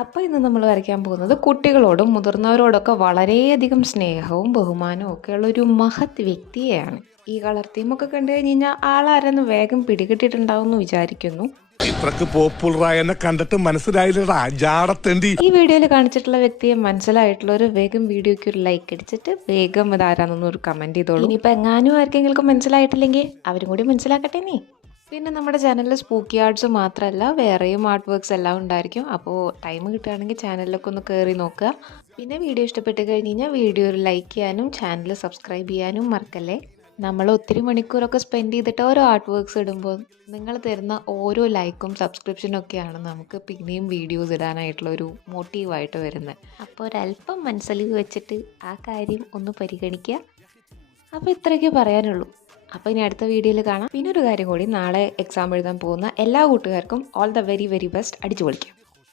അപ്പോൾ ഇന്ന് നമ്മൾ വരയ്ക്കാൻ പോകുന്നത് കുട്ടികളോടും മുതിർന്നവരോടൊക്കെ വളരെയധികം സ്നേഹവും ബഹുമാനവും ഒക്കെയുള്ള ഒരു മഹത് വ്യക്തിയെയാണ്. ഈ കളർ തീമൊക്കെ കണ്ടു കഴിഞ്ഞ് കഴിഞ്ഞാൽ ആളാരെന്ന് വേഗം പിടികിട്ടിട്ടുണ്ടാവും എന്ന് വിചാരിക്കുന്നു. ഇത്രക്ക് പോപ്പുലറായ എന്നെ കണ്ടിട്ട് മനസ്സിലായില്ലടാ ജാടത്തേണ്ടി. ഈ വീഡിയോയിൽ കാണിച്ചിട്ടുള്ള വ്യക്തിയെ മനസ്സിലായിട്ടുള്ള ഒരു വേഗം വീഡിയോയ്ക്ക് ഒരു ലൈക്ക് അടിച്ചിട്ട് വേഗം ഇതാരാന്നൊന്നും ഒരു കമൻറ്റ് ചെയ്തോളൂ. ഇനിയിപ്പോൾ എങ്ങാനും ആർക്കെങ്കിലും മനസ്സിലായിട്ടില്ലെങ്കിൽ അവരും കൂടി മനസ്സിലാക്കട്ടെ നീ. പിന്നെ നമ്മുടെ ചാനലിൽ സ്പൂക്കി ആർട്സ് മാത്രമല്ല വേറെയും ആർട്ട് വർക്ക്സ് എല്ലാം ഉണ്ടായിരിക്കും. അപ്പോൾ ടൈം കിട്ടുകയാണെങ്കിൽ ചാനലിലൊക്കെ ഒന്ന് കയറി നോക്കുക. പിന്നെ വീഡിയോ ഇഷ്ടപ്പെട്ട് കഴിഞ്ഞ് കഴിഞ്ഞാൽ വീഡിയോ ഒരു ലൈക്ക് ചെയ്യാനും ചാനൽ സബ്സ്ക്രൈബ് ചെയ്യാനും മറക്കല്ലേ. നമ്മൾ ഒത്തിരി മണിക്കൂറൊക്കെ സ്പെൻഡ് ചെയ്തിട്ട് ഓരോ ആർട്ട് വർക്ക്സ് ഇടുമ്പോൾ നിങ്ങൾ തരുന്ന ഓരോ ലൈക്കും സബ്സ്ക്രിപ്ഷനും ഒക്കെയാണ് നമുക്ക് പിന്നെയും വീഡിയോസ് ഇടാനായിട്ടുള്ള ഒരു മോട്ടീവായിട്ട് വരുന്നത്. അപ്പോൾ ഒരല്പം മനസ്സിൽ വെച്ചിട്ട് ആ കാര്യം ഒന്ന് പരിഗണിക്കുക. അപ്പോൾ ഇത്രയൊക്കെ പറയാനുള്ളൂ. അപ്പോൾ ഇനി അടുത്ത വീഡിയോയിൽ കാണാം. പിന്നെ ഒരു കാര്യം കൂടി, നാളെ എക്സാം എഴുതാൻ പോകുന്ന എല്ലാ കൂട്ടുകാർക്കും all the very very best. അടിച്ചു പൊളിക്കാം.